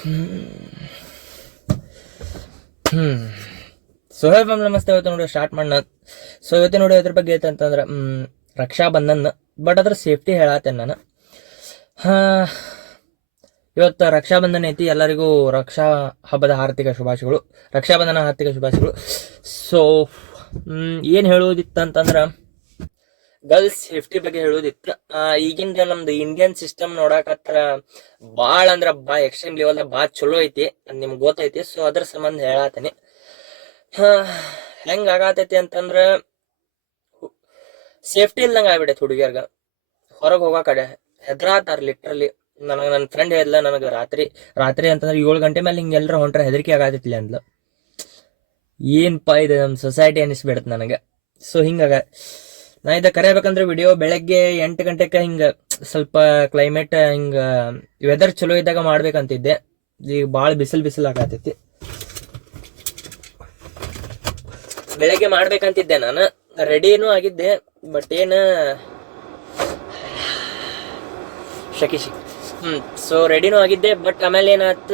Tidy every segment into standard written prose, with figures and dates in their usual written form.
So family ನಮಸ್ತೆ. ಇವತ್ತು ನೋಡಿ ಸ್ಟಾರ್ಟ್ ಮಾಡೋಣ. ಸೊ ಇವತ್ತು ನೋಡಿ ಅದ್ರ ಬಗ್ಗೆ ಐತಂತಂದ್ರೆ ರಕ್ಷಾ ಬಂಧನ್, ಬಟ್ ಅದ್ರ ಸೇಫ್ಟಿ ಹೇಳತ್ತೇನೆ ನಾನು. ಇವತ್ತು ರಕ್ಷಾ ಬಂಧನ ಐತಿ. ಎಲ್ಲರಿಗೂ ರಕ್ಷಾ ಹಬ್ಬದ ಹಾರ್ದಿಕ ಶುಭಾಶಯಗಳು, ರಕ್ಷಾಬಂಧನ ಹಾರ್ದಿಕ ಶುಭಾಶಯಗಳು. ಸೊ ಏನು ಹೇಳೋದಿತ್ತಂತಂದ್ರೆ ಗರ್ಲ್ಸ್ ಸೇಫ್ಟಿ ಬಗ್ಗೆ ಹೇಳೋದಿತ್ತು. ಈಗಿನ ನಮ್ದು ಇಂಡಿಯನ್ ಸಿಸ್ಟಮ್ ನೋಡಕತ್ರ ಭಾಳ ಅಂದ್ರೆ ಭಾಳ ಎಕ್ಸ್ಟ್ರೀಮ್ ಲೆವೆಲ್ ಭಾಳ ಚಲೋ ಐತಿ, ನಿಮ್ಗೆ ಗೊತ್ತೈತಿ. ಸೊ ಅದ್ರ ಸಂಬಂಧ ಹೇಳತ್ತೇನೆ. ಹೆಂಗ ಆಗತೈತಿ ಅಂತಂದ್ರ ಸೇಫ್ಟಿ ಇಲ್ದಂಗ ಆಗ್ಬಿಟ್ಟೈತಿ ಹುಡುಗಿಯರ್ಗ. ಹೊರಗೆ ಹೋಗೋ ಕಡೆ ಹೆದರಾತಾರ ಲಿಟ್ರಲಿ. ನನಗೆ ನನ್ನ ಫ್ರೆಂಡ್ ಹೇಳಿದ್ಲ, ನನಗೆ ರಾತ್ರಿ ಅಂತಂದ್ರೆ 7 ಗಂಟೆ ಮೇಲೆ ಹಿಂಗೆ ಎಲ್ಲರ ಹೊಂಟ್ರೆ ಹೆದರಿಕೆ ಆಗತೈತಿಲ್ಲ ಅಂದ್ಲು. ಏನಪ್ಪ ಇದು ನಮ್ಮ ಸೊಸೈಟಿ ಅನಿಸ್ಬಿಡತ್ತೆ ನನಗೆ. ಸೊ ಹಿಂಗಾಗ ನಾ ಇದು ಕರೆಯಬೇಕಂದ್ರೆ ವಿಡಿಯೋ ಬೆಳಗ್ಗೆ 8 ಗಂಟೆಗೆ ಹಿಂಗೆ ಸ್ವಲ್ಪ ಕ್ಲೈಮೇಟ್ ಹಿಂಗೆ ವೆದರ್ ಚಲೋ ಇದ್ದಾಗ ಮಾಡ್ಬೇಕಂತಿದ್ದೆ. ಈಗ ಭಾಳ ಬಿಸಿಲು ಆಗತೈತಿ. ಬೆಳಗ್ಗೆ ಮಾಡ್ಬೇಕಂತಿದ್ದೆ, ನಾನು ರೆಡಿನೂ ಆಗಿದ್ದೆ. ಬಟ್ ಏನು ಶಕಿ ಸೊ ರೆಡಿನೂ ಆಗಿದ್ದೆ. ಬಟ್ ಆಮೇಲೆ ಏನಾಯ್ತ,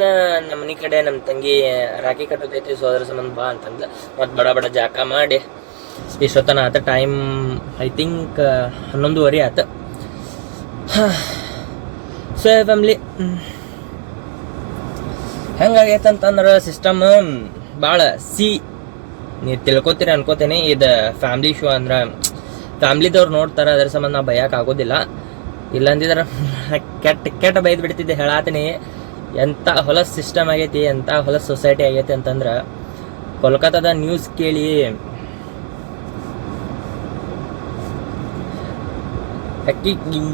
ನಮ್ಮ ಮನೆ ಕಡೆ ನಮ್ಮ ತಂಗಿ ರಾಖಿ ಕಟ್ಟೋದೈತಿ. ಸೊ ಅದ್ರ ಸಂಬಂಧ ಬಾ ಅಂತಂದ ಮತ್ತು ಬಡ ಜಾಕ ಮಾಡಿ ಇಷ್ಟೊತ್ತನ ಆತ. ಟೈಮ್ ಐ ಥಿಂಕ್ 11:30 ಆತ. ಸೊ ಫ್ಯಾಮ್ಲಿ ಹೆಂಗಾಗೈತಂತಂದ್ರೆ ಸಿಸ್ಟಮ್ ಭಾಳ ನೀವು ತಿಳ್ಕೊತೀರಿ ಅನ್ಕೋತೇನೆ. ಇದು ಫ್ಯಾಮ್ಲಿ ಶೋ ಅಂದ್ರೆ ಫ್ಯಾಮ್ಲಿದವ್ರು ನೋಡ್ತಾರೆ, ಅದ್ರ ಸಂಬಂಧ ನಾ ಬಯಕ್ಕೆ ಆಗೋದಿಲ್ಲ. ಇಲ್ಲಂದಿದ್ರೆ ಕೆಟ್ಟ ಬೈದು ಬಿಡ್ತಿದ್ದೆ. ಹೇಳತ್ತೀನಿ ಎಂಥ ಹೊಲಸ್ ಸಿಸ್ಟಮ್ ಆಗೈತಿ, ಎಂಥ ಹೊಲಸ್ ಸೊಸೈಟಿ ಆಗೈತಿ ಅಂತಂದ್ರೆ, ಕೋಲ್ಕತ್ತಾದ ನ್ಯೂಸ್ ಕೇಳಿ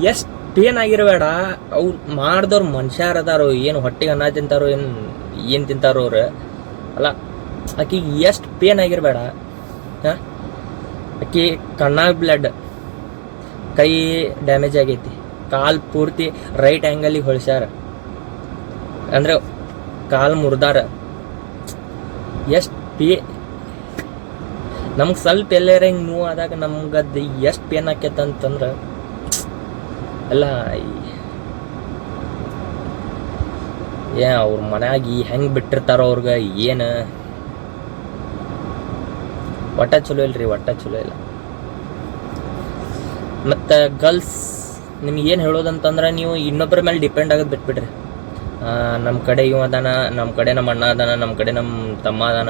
ಎಷ್ಟು ಏನಾಗಿರ್ಬೇಡ. ಅವ್ರು ಮಾಡ್ದವ್ರು ಮನುಷ್ಯರು ಅದಾರೋ, ಏನು ಹೊಟ್ಟೆಗೆ ಅನ್ನ ತಿಂತಾರೋ, ಏನು ತಿಂತಾರೋ ಅವ್ರು ಅಲ್ಲ. ಆಕಿಗೆ ಎಷ್ಟು ಪೇನ್ ಆಗಿರ್ಬೇಡ. ಆಕಿ ಕಣ್ಣಾಗ ಬ್ಲಡ್, ಕೈ ಡ್ಯಾಮೇಜ್ ಆಗೈತಿ, ಕಾಲು ಪೂರ್ತಿ ರೈಟ್ ಆ್ಯಂಗಲಿಗೆ ಹೊಳ್ಸ್ಯಾರ, ಅಂದ್ರೆ ಕಾಲು ಮುರಿದಾರ. ಎಷ್ಟು ನಮ್ಗೆ ಸ್ವಲ್ಪ ಎಲ್ಲಾರ ಹಿಂಗೆ ನೋವು ಆದಾಗ ನಮ್ಗದು ಎಷ್ಟು ಪೇನ್ ಆಕೈತಂತಂದ್ರೆ ಎಲ್ಲ ಅವ್ರ ಮನ್ಯಾಗ ಹೆಂಗೆ ಬಿಟ್ಟಿರ್ತಾರೋ ಅವ್ರಿಗೆ ಏನು ಒಟ್ಟ ಚಲೋ ಇಲ್ರಿ, ಒಟ್ಟ ಚಲೋ ಇಲ್ಲ. ಮತ್ತು ಗರ್ಲ್ಸ್ ನಿಮ್ಗೇನು ಹೇಳೋದಂತಂದ್ರೆ, ನೀವು ಇನ್ನೊಬ್ಬರ ಮೇಲೆ ಡಿಪೆಂಡ್ ಆಗೋದು ಬಿಟ್ಬಿಡ್ರಿ. ನಮ್ಮ ಕಡೆ ಇವ ಅದಾನ, ನಮ್ಮ ಕಡೆ ನಮ್ಮ ಅಣ್ಣ ಅದಾನ, ನಮ್ಮ ಕಡೆ ನಮ್ಮ ತಮ್ಮ ಅದಾನ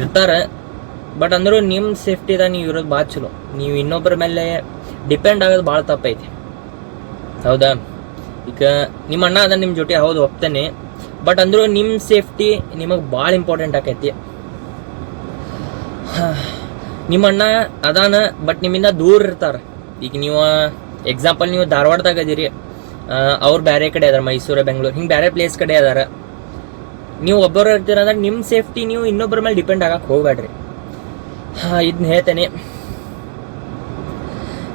ಇರ್ತಾರೆ. ಬಟ್ ಅಂದರೂ ನಿಮ್ಮ ಸೇಫ್ಟಿದ ನೀವು ಇರೋದು ಭಾಳ ಚಲೋ. ನೀವು ಇನ್ನೊಬ್ಬರ ಮೇಲೆ ಡಿಪೆಂಡ್ ಆಗೋದು ಭಾಳ ತಪ್ಪೈತಿ, ಹೌದಾ? ಈಗ ನಿಮ್ಮ ಅಣ್ಣ ಅದ ನಿಮ್ಮ ಜೊತೆ, ಹೌದು ಒಪ್ತೇನೆ. ಬಟ್ ಅಂದರೂ ನಿಮ್ಮ ಸೇಫ್ಟಿ ನಿಮಗೆ ಭಾಳ ಇಂಪಾರ್ಟೆಂಟ್ ಆಕೈತಿ. ನಿಮ್ಮ ಅಣ್ಣ ಅದಾನ, ಬಟ್ ನಿಮ್ಮಿಂದ ದೂರ ಇರ್ತಾರೆ. ಈಗ ನೀವು ಎಕ್ಸಾಂಪಲ್ ನೀವು ಧಾರವಾಡದಾಗ ಅದೀರಿ, ಅವ್ರು ಬೇರೆ ಕಡೆ ಅದಾರ, ಮೈಸೂರು ಬೆಂಗಳೂರು ಹಿಂಗೆ ಬೇರೆ ಪ್ಲೇಸ್ ಕಡೆ ಅದಾರ. ನೀವು ಒಬ್ಬರು ಇರ್ತೀರಂದ್ರೆ ನಿಮ್ಮ ಸೇಫ್ಟಿ ನೀವು ಇನ್ನೊಬ್ಬರ ಮೇಲೆ ಡಿಪೆಂಡ್ ಆಗಕ್ಕೆ ಹೋಗ್ಬೇಡ್ರಿ. ಇದನ್ನ ಹೇಳ್ತೇನೆ,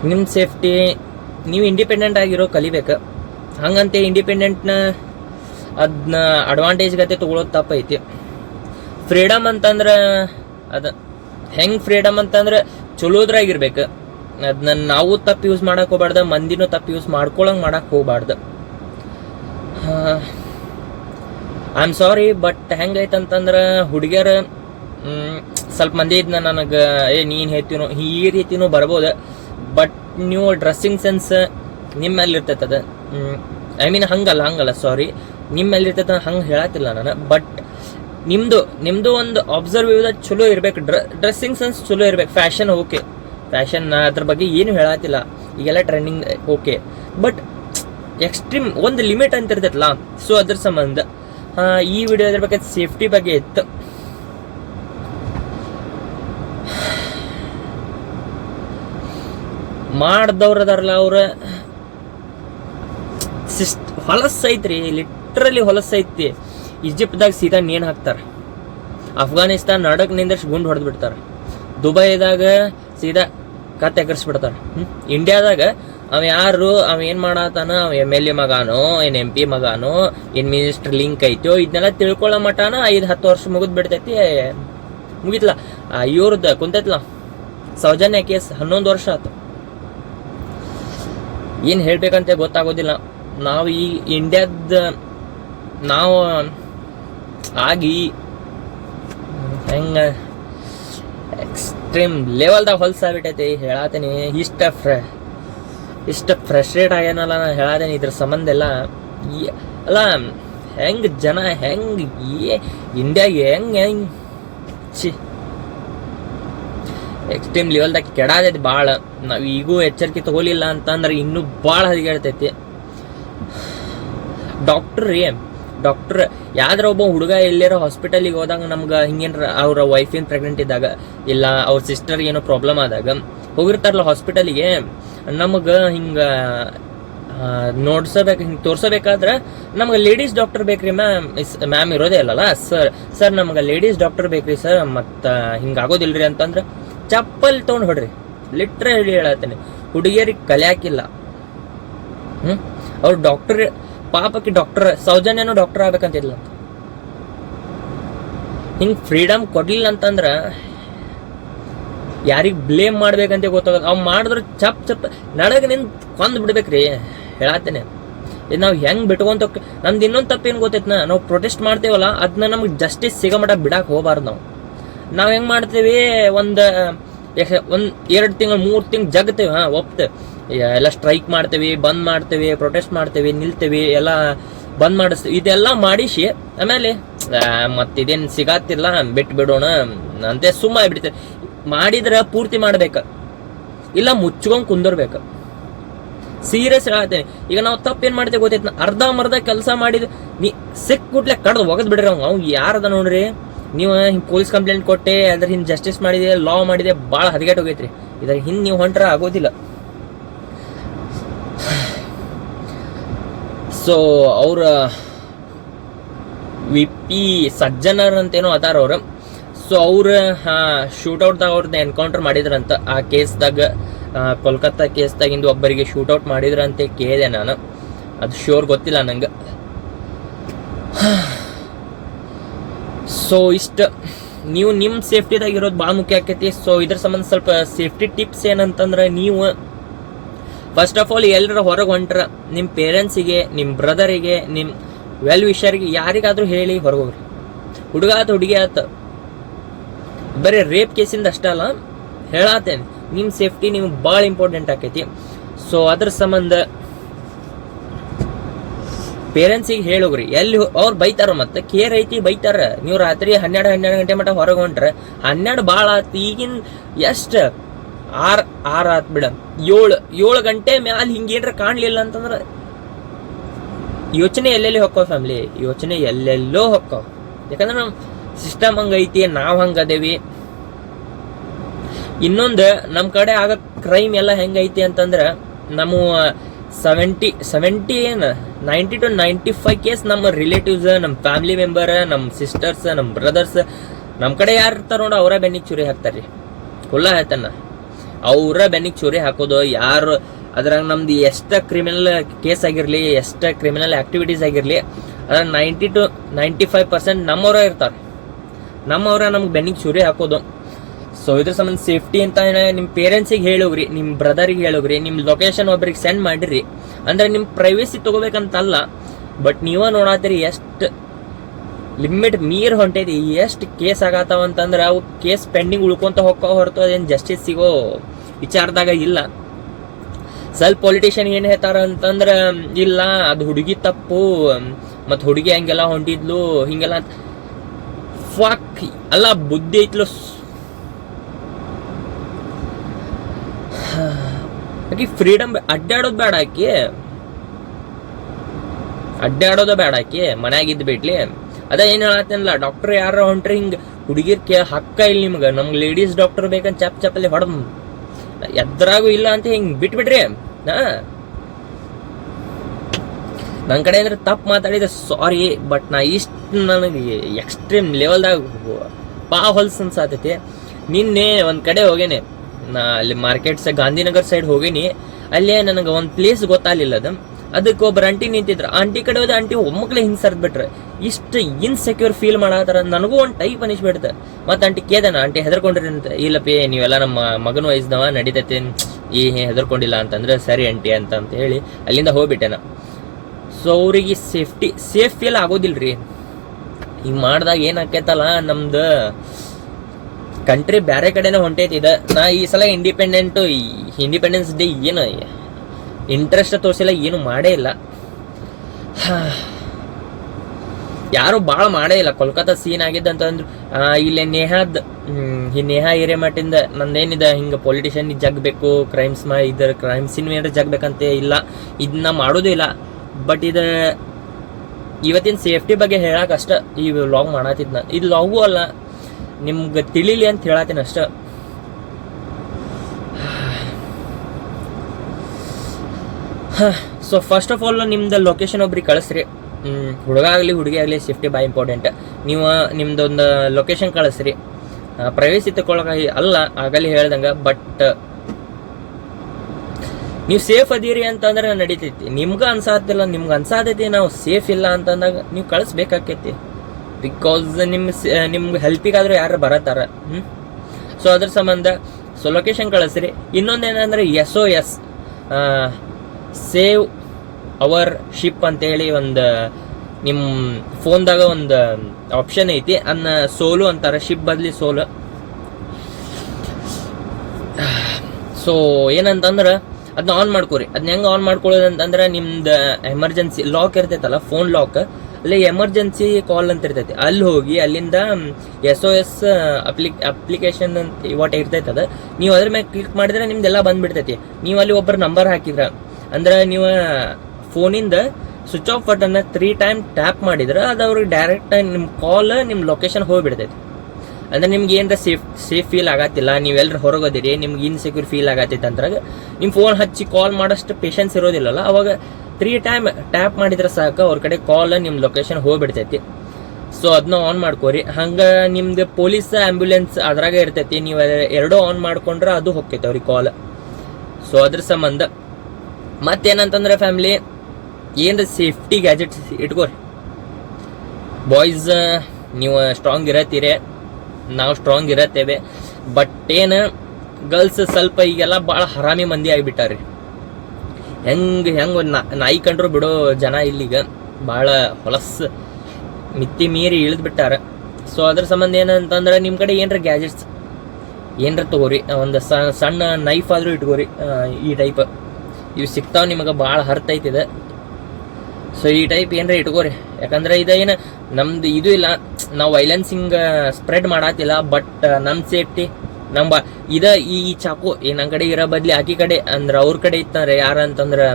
ನಿಮ್ಮ ಸೇಫ್ಟಿ ನೀವು ಇಂಡಿಪೆಂಡೆಂಟ್ ಆಗಿರೋ ಕಲಿಬೇಕು. ಹಂಗಂತೆ ಇಂಡಿಪೆಂಡೆಂಟ್ನ ಅದನ್ನ ಅಡ್ವಾಂಟೇಜ್ ಗತೆ ತೊಗೊಳೋದು ತಪ್ಪೈತಿ. ಫ್ರೀಡಮ್ ಅಂತಂದ್ರೆ ಅದು ಹೆಂಗೆ ಫ್ರೀಡಮ್ ಅಂತಂದ್ರೆ ಚಲೋದ್ರಾಗಿರ್ಬೇಕು. ಅದನ್ನ ನಾವು ತಪ್ಪು ಯೂಸ್ ಮಾಡಕ್ಕೆ ಹೋಗ್ಬಾರ್ದು, ಮಂದಿನೂ ತಪ್ಪು ಯೂಸ್ ಮಾಡ್ಕೊಳಂಗೆ ಮಾಡಕ್ಕೆ ಹೋಗ್ಬಾರ್ದು. ಐ ಆಮ್ ಸಾರಿ, ಬಟ್ ಹೆಂಗೈತಂತಂದ್ರೆ ಹುಡುಗಿಯರು ಸ್ವಲ್ಪ ಮಂದಿ ಇದನ್ನ ನನಗೆ ನೀನು ಹೇಳ್ತೀನೋ ಈ ರೀತಿನೂ ಬರ್ಬೋದು. ಬಟ್ ನೀವು ಡ್ರೆಸ್ಸಿಂಗ್ ಸೆನ್ಸ್ ನಿಮ್ಮ ಮೇಲೆ ಇರ್ತೈತದ. ಐ ಮೀನ್ ಹಂಗಲ್ಲ ಸಾರಿ, ನಿಮ್ಮ ಮೇಲೆ ಇರ್ತೈತೆ, ಹಂಗೆ ಹೇಳತ್ತಿಲ್ಲ ನಾನು. ಬಟ್ ನಿಮ್ಮದು ಒಂದು ಅಬ್ಸರ್ವ್ ಚಲೋ ಇರ್ಬೇಕು, ಡ್ರೆಸ್ಸಿಂಗ್ ಸೆನ್ಸ್ ಚಲೋ ಇರ್ಬೇಕು. ಫ್ಯಾಷನ್ ಓಕೆ, ಫ್ಯಾಷನ್ ಅದ್ರ ಬಗ್ಗೆ ಏನು ಹೇಳತ್ತಿಲ್ಲ, ಈಗೆಲ್ಲ ಟ್ರೆಂಡಿಂಗ್ ಓಕೆ. ಬಟ್ ಎಕ್ಸ್ಟ್ರೀಮ್ ಒಂದು ಲಿಮಿಟ್ ಅಂತ ಇರ್ತೈತಲ್ಲ. ಸೊ ಅದ್ರ ಸಂಬಂಧ ಈ ವಿಡಿಯೋ ಅದ್ರ ಬಗ್ಗೆ ಸೇಫ್ಟಿ ಬಗ್ಗೆ ಇತ್ತು. ಮಾಡ್ದವ್ರು ಅದಾರಲ್ಲ ಅವ್ರ ಹೊಲಸೈತ್ರಿ, ಲಿಟ್ರಲಿ ಹೊಲಸೈತಿ. ಈಜಿಪ್ಟ್ದಾಗ ಸೀದಾ ನೇಣು ಹಾಕ್ತಾರೆ, ಅಫ್ಘಾನಿಸ್ತಾನ್ ನಡಕ್ ನಿಂದಷ್ಟು ಗುಂಡು ಹೊಡೆದು ಬಿಡ್ತಾರೆ, ದುಬೈದಾಗ ಸೀದಾ ಕತ್ ಎಗರ್ಸ್ಬಿಡ್ತಾರೆ. ಇಂಡಿಯಾದಾಗ ಅವ ಏನು ಮಾಡತ್ತಾನ, ಅವ MLA ಮಗಾನೋ, ಏನು MP ಮಗಾನೋ, ಏನು ಮಿನಿಸ್ಟರ್ ಲಿಂಕ್ ಐತೋ, ಇದನ್ನೆಲ್ಲ ತಿಳ್ಕೊಳ್ಳೋ ಮಟನ 5-10 ವರ್ಷ ಮುಗಿದು ಬಿಡ್ತೈತಿ. ಮುಗಿತ್ಲ ಇವ್ರದ್ದು ಕುಂತೈತ್ಲ ಸೌಜನ್ಯ ಕೇಸ್ 11 ವರ್ಷ ಆಯ್ತು. ಏನು ಹೇಳ್ಬೇಕಂತ ಗೊತ್ತಾಗೋದಿಲ್ಲ. ನಾವು ಈ ಇಂಡಿಯಾದ ನಾವು ಆಗಿ ಹೆಂಗೆ ಎಕ್ಸ್ಟ್ರೀಮ್ ಲೆವೆಲ್ದಾಗ ಹೊಲ್ಸಾಗ್ಬಿಟ್ಟೈತಿ ಹೇಳತ್ತೀನಿ. ಇಷ್ಟ ಫ್ರಸ್ಟ್ರೇಟ್ ಆಗ್ಯಾನಲ್ಲ ನಾ ಹೇಳತ್ತೀನಿ ಇದ್ರ ಸಂಬಂಧ ಎಲ್ಲ. ಅಲ್ಲ ಹೆಂಗೆ ಜನ ಹೆಂಗೆ ಇಂಡಿಯಾಗೆ ಹೆಂಗೆ ಎಕ್ಸ್ಟ್ರೀಮ್ ಲೆವೆಲ್ದಾಗ ಕೆಡಾದೈತಿ ಭಾಳ. ನಾವು ಈಗೂ ಎಚ್ಚರಿಕೆ ತಗೋಲಿಲ್ಲ ಅಂತಂದ್ರೆ ಇನ್ನೂ ಭಾಳ ಹದಿಗೆಡ್ತೈತಿ. ಡಾಕ್ಟ್ರ್ ಯಾವ್ದ್ರ ಒಬ್ಬ ಹುಡುಗ ಎಲ್ಲಾರ ಹಾಸ್ಪಿಟಲಿಗೆ ಹೋದಾಗ ನಮ್ಗೆ ಹಿಂಗೇನ್ರ ಅವ್ರ ವೈಫಿನ ಪ್ರೆಗ್ನೆಂಟ್ ಇದ್ದಾಗ ಇಲ್ಲ ಅವ್ರ ಸಿಸ್ಟರ್ ಏನೋ ಪ್ರಾಬ್ಲಮ್ ಆದಾಗ ಹೋಗಿರ್ತಾರಲ್ಲ ಹಾಸ್ಪಿಟಲಿಗೆ, ನಮಗೆ ಹಿಂಗೆ ನೋಡ್ಸಬೇಕು, ಹಿಂಗೆ ತೋರ್ಸಬೇಕಾದ್ರೆ ನಮ್ಗೆ ಲೇಡೀಸ್ ಡಾಕ್ಟರ್ ಬೇಕ್ರಿ ಮ್ಯಾಮ್ ಇರೋದೇ ಅಲ್ಲಲ್ಲ. ಸರ್ ನಮ್ಗೆ ಲೇಡೀಸ್ ಡಾಕ್ಟರ್ ಬೇಕ್ರಿ ಸರ್, ಮತ್ತು ಹಿಂಗೆ ಆಗೋದಿಲ್ರಿ ಅಂತಂದ್ರೆ ಚಪ್ಪಲ್ ತೊಗೊಂಡು ಹೊಡ್ರಿ. ಲಿಟ್ರಲಿ ಹೇಳತ್ತೀನಿ, ಹುಡುಗಿಯರಿಗೆ ಕಲಿಯಾಕಿಲ್ಲ. ಅವ್ರು ಡಾಕ್ಟರ್ ಪಾಪಕ್ಕೆ ಡಾಕ್ಟರ್ ಸೌಜನ್ಯನೂ ಡಾಕ್ಟರ್ ಆಗ್ಬೇಕಂತಿಲ್ಲ. ಹಿಂಗೆ ಫ್ರೀಡಮ್ ಕೊಡ್ಲಿಲ್ಲ ಅಂತಂದ್ರ ಯಾರಿಗೆ ಬ್ಲೇಮ್ ಮಾಡ್ಬೇಕಂತ ಗೊತ್ತಾಗಲ್ಲ. ಅವ್ ಮಾಡಿದ್ರು ಚಪ್ ನಡಗ ನಿಂತ್ ಕೊಂದ್ ಬಿಡ್ಬೇಕ್ರಿ ಹೇಳತ್ತೇನೆ. ಇದು ನಾವು ಹೆಂಗ್ ಬಿಟ್ಕೊಂತ ನಮ್ದು ಇನ್ನೊಂದು ತಪ್ಪೇನು ಗೊತ್ತೈತ್ನ, ನಾವು ಪ್ರೊಟೆಸ್ಟ್ ಮಾಡ್ತೇವಲ್ಲ ಅದನ್ನ ನಮ್ಗೆ ಜಸ್ಟಿಸ್ ಸಿಗೋ ಮಟ್ಟ ಬಿಡಾಕ್ ಹೋಗ್ಬಾರ್ದು. ನಾವು ಹೆಂಗ್ ಮಾಡ್ತೇವಿ, ಒಂದ್ 2 ತಿಂಗಳು 3 ತಿಂಗಳು ಜಗ್ತೇವೆ, ಒಪ್ತೇವೆ, ಎಲ್ಲ ಸ್ಟ್ರೈಕ್ ಮಾಡ್ತೇವಿ, ಬಂದ್ ಮಾಡ್ತೇವಿ, ಪ್ರೊಟೆಸ್ಟ್ ಮಾಡ್ತೇವಿ, ನಿಲ್ತೇವಿ, ಎಲ್ಲ ಬಂದ್ ಮಾಡಿಸ್ತೀವಿ. ಇದೆಲ್ಲ ಮಾಡಿಸಿ ಆಮೇಲೆ ಮತ್ತಿದೇನು ಸಿಗಾತಿಲ್ಲ ಬಿಟ್ಟು ಬಿಡೋಣ ಅಂತೆ ಸುಮ್ಮ ಆಗ್ಬಿಡ್ತೇವೆ. ಮಾಡಿದ್ರ ಪೂರ್ತಿ ಮಾಡ್ಬೇಕ, ಇಲ್ಲ ಮುಚ್ಕೊಂಡ್ ಕುಂದರ್ಬೇಕು. ಸೀರಿಯಸ್ ಹೇಳ್ತೇನೆ. ಈಗ ನಾವು ತಪ್ಪೇನ್ ಮಾಡ್ತೇವೆ ಗೊತ್ತೈತಿ, ಅರ್ಧ ಕೆಲಸ ಮಾಡಿದ್ ನೀ ಸಿಕ್ಬಿಟ್ಲೆ ಕಡ್ದು ಒಗದ್ ಬಿಡ್ರಿ. ಅವ್ನು ಯಾರದ ನೋಡ್ರಿ, ನೀವು ಹಿಂಗೆ ಪೊಲೀಸ್ ಕಂಪ್ಲೇಂಟ್ ಕೊಟ್ಟೆ, ಅದ್ರ ಹಿಂದೆ ಜಸ್ಟಿಸ್ ಮಾಡಿದೆ, ಲಾ ಮಾಡಿದೆ, ಭಾಳ ಹದಗೆಟ್ ಹೋಗೈತ್ರಿ. ಇದ್ರ ಹಿಂದೆ ನೀವು ಹೊಂಟ್ರ ಆಗೋದಿಲ್ಲ. ಸೊ ಅವ್ರ VP ಸಜ್ಜನರ್ ಅಂತೇನೋ ಅದಾರ ಅವ್ರು. ಸೊ ಅವ್ರ ಶೂಟೌಟ್ದಾಗ ಅವ್ರದ್ದು ಎನ್ಕೌಂಟರ್ ಮಾಡಿದ್ರಂತ. ಆ ಕೇಸ್ದಾಗ ಕೋಲ್ಕತ್ತಾ ಕೇಸ್ದಾಗಿಂದು ಒಬ್ಬರಿಗೆ ಶೂಟೌಟ್ ಮಾಡಿದ್ರಂತೆ ಕೇಳಿದೆ ನಾನು, ಅದು ಶ್ಯೂರ್ ಗೊತ್ತಿಲ್ಲ ನಂಗೆ. ಸೊ ಇಷ್ಟ ನೀವು ನಿಮ್ಮ ಸೇಫ್ಟಿದಾಗ ಇರೋದು ಭಾಳ ಮುಖ್ಯ ಆಕೈತಿ. ಸೊ ಇದ್ರ ಸಂಬಂಧ ಸ್ವಲ್ಪ ಸೇಫ್ಟಿ ಟಿಪ್ಸ್ ಏನಂತಂದ್ರೆ, ನೀವು ಫಸ್ಟ್ ಆಫ್ ಆಲ್ ಎಲ್ಲರ ಹೊರಗೆ ಹೊಂಟ್ರ ನಿಮ್ಮ ಪೇರೆಂಟ್ಸಿಗೆ, ನಿಮ್ಮ ಬ್ರದರಿಗೆ, ನಿಮ್ಮ ವೆಲ್ ವಿಷರಿಗೆ ಯಾರಿಗಾದ್ರೂ ಹೇಳಿ ಹೊರಗೋಗ್ರಿ. ಹುಡುಗ ಆತ ಹುಡುಗಿ ಆತ, ಬರೀ ರೇಪ್ ಕೇಸಿಂದ ಅಷ್ಟೇ ಅಲ್ಲ ಹೇಳತ್ತೇನೆ, ನಿಮ್ಮ ಸೇಫ್ಟಿ ನಿಮ್ಗೆ ಭಾಳ ಇಂಪಾರ್ಟೆಂಟ್ ಆಕೈತಿ. ಸೊ ಅದ್ರ ಸಂಬಂಧ ಪೇರೆಂಟ್ಸಿಗೆ ಹೇಳೋಗ್ರಿ. ಎಲ್ಲಿ ಅವ್ರು ಬೈತಾರ, ಮತ್ತೆ ಕೇರ್ ಐತಿ ಬೈತಾರ. ನೀವು ರಾತ್ರಿ 12 ಗಂಟೆ ಮಟ್ಟ ಹೊರಗೆ ಹೊಂಟ್ರೆ 12 ಭಾಳ ಆತು. ಈಗಿನ ಎಷ್ಟು 6 ಆತ್ ಬಿಡ, 7 ಗಂಟೆ ಮ್ಯಾಲ ಹಿಂಗೇನ್ರ ಕಾಣ್ಲಿಲ್ಲ ಅಂತಂದ್ರೆ ಯೋಚನೆ ಎಲ್ಲೆಲ್ಲಿ ಹೊಕ್ಕವ ಫ್ಯಾಮಿಲಿ, ಯೋಚನೆ ಎಲ್ಲೆಲ್ಲೋ ಹೊಕ್ಕವ. ಯಾಕಂದ್ರೆ ನಮ್ಮ ಸಿಸ್ಟಮ್ ಹಂಗೈತಿ, ನಾವು ಹಂಗದೇವಿ. ಇನ್ನೊಂದು ನಮ್ಮ ಕಡೆ ಆಗ ಕ್ರೈಮ್ ಎಲ್ಲ ಹೆಂಗೈತಿ ಅಂತಂದ್ರೆ, ನಮ್ಮ 90 to 95 ಕೇಸ್ ನಮ್ಮ ರಿಲೇಟಿವ್ಸ್, ನಮ್ಮ ಫ್ಯಾಮಿಲಿ ಮೆಂಬರ್, ನಮ್ಮ ಸಿಸ್ಟರ್ಸ್, ನಮ್ಮ ಬ್ರದರ್ಸ್, ನಮ್ಮ ಕಡೆ ಯಾರು ಇರ್ತಾರ ನೋಡ ಅವರ ಬೆನ್ನಿಗೆ ಚೂರಿ ಹಾಕ್ತಾರ್ರಿ. ಕುಲ್ಲ ಹೇಳ್ತಾನ, ಅವರ ಬೆನ್ನಿಗೆ ಚೂರಿ ಹಾಕೋದು ಯಾರು. ಅದ್ರಾಗ ನಮ್ದು ಎಷ್ಟ ಕ್ರಿಮಿನಲ್ ಕೇಸ್ ಆಗಿರ್ಲಿ, ಎಷ್ಟ ಕ್ರಿಮಿನಲ್ ಆಕ್ಟಿವಿಟೀಸ್ ಆಗಿರ್ಲಿ, ಅದ್ರಾಗ 90 to 95% ನಮ್ಮವ್ರ ಇರ್ತಾರೆ. ನಮ್ಮವ್ರ ನಮ್ಗೆ ಬೆನ್ನಿಗೆ ಚೂರಿ ಹಾಕೋದು. ಸೊ ಇದ್ರ ಸಂಬಂಧ ಸೇಫ್ಟಿ ಅಂತ ನಿಮ್ಮ ಪೇರೆಂಟ್ಸಿಗೆ ಹೇಳೋಗ್ರಿ, ನಿಮ್ಮ ಬ್ರದರಿಗೆ ಹೇಳೋಗ್ರಿ, ನಿಮ್ಮ ಲೊಕೇಶನ್ ಒಬ್ರಿಗೆ ಸೆಂಡ್ ಮಾಡಿರಿ. ಅಂದ್ರೆ ನಿಮ್ಮ ಪ್ರೈವೇಸಿ ತಗೋಬೇಕಂತಲ್ಲ, ಬಟ್ ನೀವ ನೋಡತ್ತೀರಿ ಎಷ್ಟು ಲಿಮಿಟ್ ಮೀರ್ ಹೊಂಟೈತಿ, ಎಷ್ಟು ಕೇಸ್ ಆಗತ್ತಾವ ಅಂತಂದ್ರೆ ಅವು ಕೇಸ್ ಪೆಂಡಿಂಗ್ ಉಳ್ಕೊಂತ ಹೋಗೋ ಹೊರತು ಅದೇನು ಜಸ್ಟಿಸ್ ಸಿಗೋ ವಿಚಾರದಾಗ ಇಲ್ಲ. ಸ್ವಲ್ಪ ಪೊಲಿಟಿಷಿಯನ್ ಏನು ಹೇಳ್ತಾರ ಅಂತಂದ್ರೆ, ಇಲ್ಲ ಅದು ಹುಡುಗಿ ತಪ್ಪು, ಮತ್ತು ಹುಡುಗಿ ಹಂಗೆಲ್ಲ ಹೊಂಟಿದ್ಲು ಹಿಂಗೆಲ್ಲ ಫಾಕ್ ಅಲ್ಲ. ಬುದ್ಧಿ ಐತ್ಲು, ಆಕಿ ಫ್ರೀಡಮ್ ಅಡ್ಡಾಡೋದು ಬೇಡ, ಅಡ್ಡಾಡೋದ ಬೇಡ, ಆಕಿ ಮನ್ಯಾಗಿದ್ದು ಬಿಡ್ಲಿ. ಅದ ಏನ್ ಹೇಳತ್ತೇನಲ್ಲ, ಡಾಕ್ಟರ್ ಯಾರ ಹೊಂಟ್ರಿ ಹಿಂಗ ಹುಡುಗಿರ್ ಹಕ್ಕ ಇಲ್ಲ ನಿಮ್ಗೆ, ನಮ್ಗೆ ಲೇಡೀಸ್ ಡಾಕ್ಟರ್ ಬೇಕಂತ ಚಪ್ಪಲ್ಲಿ ಹೊಡೆದ್ ಎದ್ರಾಗೂ ಇಲ್ಲ ಅಂತ ಹಿಂಗ್ ಬಿಟ್ಬಿಡ್ರಿ. ನನ್ನ ಕಡೆ ಅಂದ್ರೆ ತಪ್ಪು ಮಾತಾಡಿದ್ರೆ ಸಾರಿ, ಬಟ್ ನಾ ಇಷ್ಟು ನನಗೆ ಎಕ್ಸ್ಟ್ರೀಮ್ ಲೆವೆಲ್ದಾಗ ಹೊಲ್ಸ್ ಅನ್ಸಾತೈತಿ. ನಿನ್ನೆ ಒಂದ್ ಕಡೆ ಹೋಗೇನೆ ನಾ, ಅಲ್ಲಿ ಮಾರ್ಕೆಟ್ಸ್ ಗಾಂಧಿನಗರ್ ಸೈಡ್ ಹೋಗೇನಿ. ಅಲ್ಲೇ ನನಗೆ ಒಂದು ಪ್ಲೇಸ್ ಗೊತ್ತಾಗಲಿಲ್ಲ. ಅದಕ್ಕೆ ಒಬ್ಬರು ಆಂಟಿ ನಿಂತಿದ್ರು. ಆಂಟಿ ಕಡೆ ಹೋದ, ಆಂಟಿ ಒಮ್ಮಕ್ಳೆ ಹಿಂಗೆ ಸರ್ದ್ಬಿಟ್ರೆ ಇಷ್ಟು ಇನ್ಸೆಕ್ಯೂರ್ ಫೀಲ್ ಮಾಡತ್ತಾರ. ನನಗೂ ಒಂದು ಟೈಪ್ ಅನಿಸ್ಬಿಡ್ತೆ. ಮತ್ತೆ ಆಂಟಿ ಕೇದನ, ಆಂಟಿ ಹೆದರ್ಕೊಂಡ್ರಿ ಅಂತ. ಇಲ್ಲಪ್ಪಿ ನೀವೆಲ್ಲ ನಮ್ಮ ಮಗನ ವಯಸ್ಸದವ, ನಡೀತೈತೆ, ಹೆದರ್ಕೊಂಡಿಲ್ಲ ಅಂತಂದ್ರೆ ಸರಿ ಆಂಟಿ ಅಂತ ಹೇಳಿ ಅಲ್ಲಿಂದ ಹೋಗ್ಬಿಟ್ಟೆ ನಾ. ಸೊ ಅವ್ರಿಗೆ ಸೇಫ್ ಫೀಲ್ ಆಗೋದಿಲ್ಲ ರೀ. ಹಿಂಗೆ ಮಾಡಿದಾಗ ಏನಾಕೈತಲ್ಲ, ನಮ್ದು ಕಂಟ್ರಿ ಬೇರೆ ಕಡೆನೇ ಹೊಂಟೈತಿ. ನಾ ಈ ಸಲ ಇಂಡಿಪೆಂಡೆನ್ಸ್ ಡೇ ಏನು ಇಂಟ್ರೆಸ್ಟ್ ತೋರಿಸಿಲ್ಲ, ಏನು ಮಾಡೇ ಇಲ್ಲ. ಯಾರು ಭಾಳ ಮಾಡೇ ಇಲ್ಲ. ಕೋಲ್ಕತ್ತಾ ಸೀನ್ ಆಗಿದ್ದ ಅಂತಂದ್ರು ಇಲ್ಲಿ ನೇಹಾ ಹಿರೇಮಠಿಂದ ನಂದೇನಿದೆ ಹಿಂಗೆ ಪೊಲಿಟಿಷಿಯನ್ ಜಗ್ಬೇಕು, ಕ್ರೈಮ್ ಸೀನ್ ಏನಾರ ಜಗ್ಬೇಕಂತ ಇಲ್ಲ, ಇದನ್ನ ಮಾಡೋದು ಇಲ್ಲ. ಬಟ್ ಇವತ್ತಿನ ಸೇಫ್ಟಿ ಬಗ್ಗೆ ಹೇಳಕ್ ಅಷ್ಟ ಈ ವ್ಲಾಗ್ ಮಾಡತ್ತಿದ್ನ. ಇದು ಲಾಗೂ ಅಲ್ಲ, ನಿಮ್ಗೆ ತಿಳಿಲಿ ಅಂತ ಹೇಳತ್ತೀನಿ ಅಷ್ಟ. ಸೊ ಫಸ್ಟ್ ಆಫ್ ಆಲ್ ನಿಮ್ದು ಲೊಕೇಶನ್ ಒಬ್ರಿಗೆ ಕಳಿಸ್ರಿ. ಹುಡುಗ ಆಗಲಿ ಹುಡುಗಿ ಆಗಲಿ, ಸೇಫ್ಟಿ ಭಾಳ ಇಂಪಾರ್ಟೆಂಟ್. ನೀವು ನಿಮ್ದೊಂದು ಲೊಕೇಶನ್ ಕಳಿಸ್ರಿ. ಪ್ರೈವೇಸಿ ತಗೊಳಕಾಗಿ ಅಲ್ಲ, ಆಗಲಿ ಹೇಳ್ದಂಗೆ. ಬಟ್ ನೀವು ಸೇಫ್ ಅದೀರಿ ಅಂತಂದ್ರೆ ನಡೀತೈತಿ. ನಿಮ್ಗೆ ಅನ್ಸಾತೈತಿ ನಾವು ಸೇಫ್ ಇಲ್ಲ ಅಂತಂದಾಗ ನೀವು ಕಳಿಸ್ಬೇಕಾಕೈತಿ. ಬಿಕಾಸ್ ನಿಮ್ಗೆ ಹೆಲ್ಪಿಗಾದ್ರೂ ಯಾರು ಬರತ್ತಾರ. ಸೊ ಅದ್ರ ಸಂಬಂಧ ಲೊಕೇಶನ್ ಕಳಿಸ್ರಿ. ಇನ್ನೊಂದೇನಂದ್ರೆ SOS ಸೇವ್ ಅವರ್ ಶಿಪ್ ಅಂತೇಳಿ ಒಂದು ನಿಮ್ಮ ಫೋನ್ದಾಗ ಒಂದು ಆಪ್ಷನ್ ಐತಿ. ಅದನ್ನ ಸೋಲು ಅಂತಾರೆ, ಶಿಪ್ ಬದಲಿ ಸೋಲು. ಸೊ ಏನಂತಂದ್ರೆ ಅದನ್ನ ಆನ್ ಮಾಡ್ಕೋರಿ. ಅದನ್ನ ಹೆಂಗೆ ಆನ್ ಮಾಡ್ಕೊಳ್ಳೋದು ಅಂತಂದ್ರೆ, ನಿಮ್ದು ಎಮರ್ಜೆನ್ಸಿ ಲಾಕ್ ಇರ್ತೈತಲ್ಲ, ಫೋನ್ ಲಾಕ್, ಅಲ್ಲಿ ಎಮರ್ಜೆನ್ಸಿ ಕಾಲ್ ಅಂತ ಇರ್ತೈತಿ. ಅಲ್ಲಿ ಹೋಗಿ ಅಲ್ಲಿಂದ SOS ಅಪ್ಲಿಕೇಶನ್ ಅಂತ ಇವತ್ತು ಇರ್ತೈತದ, ನೀವು ಅದ್ರ ಮೇಲೆ ಕ್ಲಿಕ್ ಮಾಡಿದ್ರೆ ನಿಮ್ದೆಲ್ಲ ಬಂದ್ಬಿಡ್ತೈತಿ. ನೀವು ಅಲ್ಲಿ ಒಬ್ಬರು ನಂಬರ್ ಹಾಕಿದ್ರ ಅಂದ್ರೆ, ನೀವು ಫೋನಿಂದ ಸ್ವಿಚ್ ಆಫ್ ಬಟನ್ನ 3 ಟೈಮ್ ಟ್ಯಾಪ್ ಮಾಡಿದ್ರೆ ಅದು ಅವ್ರಿಗೆ ಡೈರೆಕ್ಟ್ ನಿಮ್ಮ ಕಾಲ್ ನಿಮ್ಮ ಲೊಕೇಶನ್ ಹೋಗಿಬಿಡ್ತೈತಿ. ಅಂದ್ರೆ ನಿಮ್ಗೆ ಏನಾರ ಸೇಫ್ ಫೀಲ್ ಆಗತ್ತಿಲ್ಲ, ನೀವೆಲ್ಲರೂ ಹೊರಗೋದಿರಿ, ನಿಮ್ಗೆ ಇನ್ಸೆಕ್ಯೂರ್ ಫೀಲ್ ಆಗತ್ತೈತೆ ಅಂತಾಗ ನಿಮ್ಮ ಫೋನ್ ಹಚ್ಚಿ ಕಾಲ್ ಮಾಡೋಷ್ಟು ಪೇಷನ್ಸ್ ಇರೋದಿಲ್ಲಲ್ಲ, ಅವಾಗ 3 ಟೈಮ್ ಟ್ಯಾಪ್ ಮಾಡಿದ್ರೆ ಸಾಕು, ಅವ್ರ ಕಡೆ ಕಾಲ್ ನಿಮ್ಮ ಲೊಕೇಶನ್ ಹೋಗ್ಬಿಡ್ತೈತಿ. ಸೊ ಅದನ್ನ ಆನ್ ಮಾಡ್ಕೋರಿ. ಹಂಗೆ ನಿಮ್ದು ಪೊಲೀಸ್ ಆಂಬ್ಯುಲೆನ್ಸ್ ಅದ್ರಾಗ ಇರ್ತೈತಿ, ನೀವು ಎರಡೂ ಆನ್ ಮಾಡ್ಕೊಂಡ್ರೆ ಅದು ಹೋಗ್ತೈತೆ ಅವ್ರಿಗೆ ಕಾಲ್. ಸೊ ಅದ್ರ ಸಂಬಂಧ ಮತ್ತೇನಂತಂದ್ರೆ ಫ್ಯಾಮಿಲಿ, ಏನ್ರ ಸೇಫ್ಟಿ ಗ್ಯಾಜೆಟ್ಸ್ ಇಟ್ಕೋರಿ. ಬಾಯ್ಸ್ ನೀವು ಸ್ಟ್ರಾಂಗ್ ಇರತ್ತೀರಿ, ನಾವು ಸ್ಟ್ರಾಂಗ್ ಇರತ್ತೇವೆ. ಬಟ್ ಏನು ಗರ್ಲ್ಸ್ ಸ್ವಲ್ಪ ಈಗೆಲ್ಲ ಭಾಳ ಹರಾಮಿ ಮಂದಿ ಆಗಿಬಿಟ್ಟಾರ್ರಿ. ಹೆಂಗೆ ನಾಯಿ ಕಂಡ್ರು ಬಿಡೋ ಜನ ಇಲ್ಲಿಗ ಭಾಳ ಹೊಲಸು ಮಿತಿ ಮೀರಿ ಇಳಿದ್ಬಿಟ್ಟಾರ. ಸೊ ಅದ್ರ ಸಂಬಂಧ ಏನಂತಂದ್ರೆ, ನಿಮ್ಮ ಕಡೆ ಏನರ ಗ್ಯಾಜೆಟ್ಸ್ ಏನರ ತಗೋರಿ. ಒಂದು ಸಣ್ಣ ನೈಫ್ ಆದರೂ ಇಟ್ಕೋರಿ. ಈ ಟೈಪ್ ಇವು ಸಿಗ್ತಾವೆ, ನಿಮಗೆ ಭಾಳ ಹರ್ತೈತಿದೆ. ಸೊ ಈ ಟೈಪ್ ಏನರ ಇಟ್ಕೋರಿ. ಯಾಕಂದ್ರೆ ಏನು ನಮ್ದು ಇದು ಇಲ್ಲ, ನಾವು ವೈಲೆನ್ಸ್ ಹಿಂಗೆ ಸ್ಪ್ರೆಡ್ ಮಾಡತ್ತಿಲ್ಲ. ಬಟ್ ನಮ್ಮ ಸೇಫ್ಟಿ ಈ ಚಾಕು ನನ್ನ ಕಡೆ ಇರೋ ಬದ್ಲಿ ಆಕಿ ಕಡೆ ಅಂದ್ರೆ ಅವ್ರ ಕಡೆ ಇತ್ತಂದ್ರೆ, ಯಾರಂತಂದ್ರೆ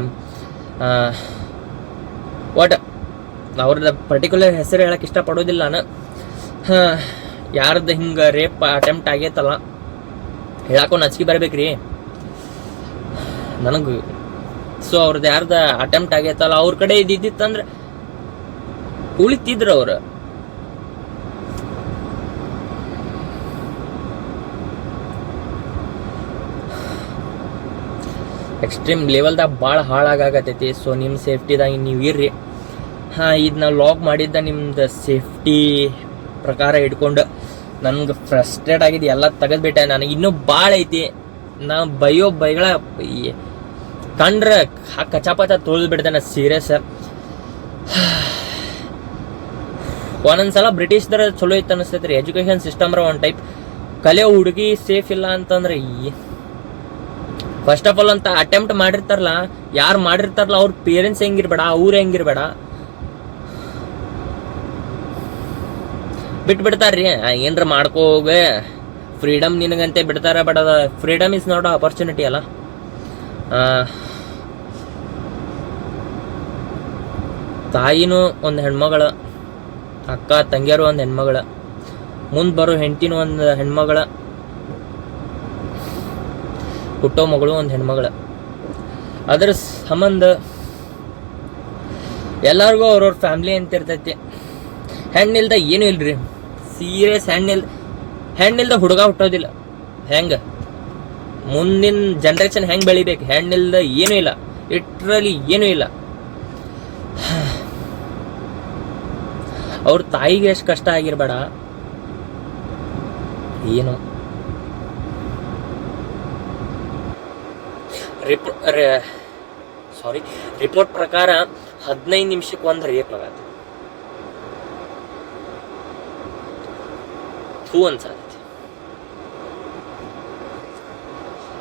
ಅವ್ರದ್ದು ಪರ್ಟಿಕ್ಯುಲರ್ ಹೆಸರು ಹೇಳಕ್ಕೆ ಇಷ್ಟಪಡೋದಿಲ್ಲ ನಾನು. ಯಾರ್ದು ಹಿಂಗೆ ರೇಪ್ ಅಟೆಂಪ್ಟ್ ಆಗೈತಲ್ಲ, ಹೇಳಕ್ಕೂ ನಚಿಕೆ ಬರ್ಬೇಕ್ರಿ ನನಗೆ. ಸೊ ಅವ್ರದ್ದು ಯಾರ್ದು ಅಟೆಂಪ್ಟ್ ಆಗೈತಲ್ಲ, ಅವ್ರ ಕಡೆ ಇದ್ದಿತ್ತಂದ್ರೆ ಉಳಿತಿದ್ರು ಅವ್ರು. ಎಕ್ಸ್ಟ್ರೀಮ್ ಲೆವೆಲ್ದಾಗ ಭಾಳ ಹಾಳಾಗತೈತಿ. ಸೊ ನಿಮ್ಮ ಸೇಫ್ಟಿದಾಗ ನೀವು ಇರ್ರಿ. ಇದನ್ನ ಲಾಗ್ ಮಾಡಿದ್ದ ನಿಮ್ದು ಸೇಫ್ಟಿ ಪ್ರಕಾರ ಇಟ್ಕೊಂಡು ನನ್ಗೆ ಫ್ರಸ್ಟ್ರೇಟ್ ಆಗಿದೆ, ಎಲ್ಲ ತೆಗೆದ್ಬಿಟ್ಟೆ. ನನಗೆ ಇನ್ನೂ ಭಾಳ ಐತಿ. ನಾ ಬೈಗಳ ಕಂಡ್ರೆ ಕಚಾಪಚ ತೊಳೆದು ಬಿಡ್ತೇನೆ, ಸೀರಿಯಸ್. ಒಂದೊಂದ್ಸಲ ಬ್ರಿಟಿಷ್ದರ ಚಲೋ ಇತ್ತು ಅನಿಸ್ತೈತ್ರಿ ಎಜುಕೇಶನ್ ಸಿಸ್ಟಮ್ರ. ಒಂದು ಟೈಪ್ ಕಲಿಯೋ ಹುಡುಗಿ ಸೇಫ್ ಇಲ್ಲ ಅಂತಂದ್ರೆ, ಫಸ್ಟ್ ಆಫ್ ಆಲ್ ಅಂತ ಅಟೆಂಪ್ಟ್ ಮಾಡಿರ್ತಾರಲ್ಲ, ಯಾರು ಮಾಡಿರ್ತಾರಲ್ಲ ಅವ್ರ ಪೇರೆಂಟ್ಸ್ ಹೆಂಗಿರ್ಬೇಡ, ಅವ್ರು ಹೆಂಗಿರ್ಬೇಡ, ಬಿಟ್ಬಿಡ್ತಾರ್ರಿ. ಏನರ ಮಾಡ್ಕೋಗ ಫ್ರೀಡಮ್ ನಿನಗಂತೆ ಬಿಡ್ತಾರ. ಬಟ್ ಅದ ಫ್ರೀಡಮ್ ಇಸ್ ನಾಟ್ ಆಪರ್ಚುನಿಟಿ ಅಲ್ಲ. ತಾಯಿನೂ ಒಂದು ಹೆಣ್ಮಗಳ, ಅಕ್ಕ ತಂಗಿಯರು ಒಂದು ಹೆಣ್ಮಗಳ, ಮುಂದೆ ಬರೋ ಹೆಂಡತಿನೂ ಒಂದು ಹೆಣ್ಮಗಳ, ಹುಟ್ಟೋ ಮಗಳು ಒಂದು ಹೆಣ್ಮಗಳ. ಅದ್ರ ಸಂಬಂಧ ಎಲ್ಲರಿಗೂ ಅವ್ರವ್ರ ಫ್ಯಾಮ್ಲಿ ಅಂತ ಇರ್ತೈತಿ. ಹೆಣ್ಣಿಲ್ದ ಏನೂ ಇಲ್ರಿ, ಸೀರಿಯಸ್. ಹೆಣ್ಣಿಲ್ದ ಹುಡುಗ ಹುಟ್ಟೋದಿಲ್ಲ. ಹೆಂಗೆ ಮುಂದಿನ ಜನ್ರೇಷನ್ ಹೆಂಗೆ ಬೆಳಿಬೇಕು, ಹೆಣ್ಣಿಲ್ದ ಏನೂ ಇಲ್ಲ, ಲಿಟ್ರಲಿ ಏನೂ ಇಲ್ಲ. ಅವ್ರ ತಾಯಿಗೆ ಎಷ್ಟು ಕಷ್ಟ ಆಗಿರ್ಬೇಡ ಏನು. ರಿಪೋರ್ಟ್ ಪ್ರಕಾರ 15 ನಿಮಿಷಕ್ಕೆ ಒಂದು ರೇಪ್ ಆಗತ್ತೆ. ಥೂ ಅನ್ಸಾಕತಿ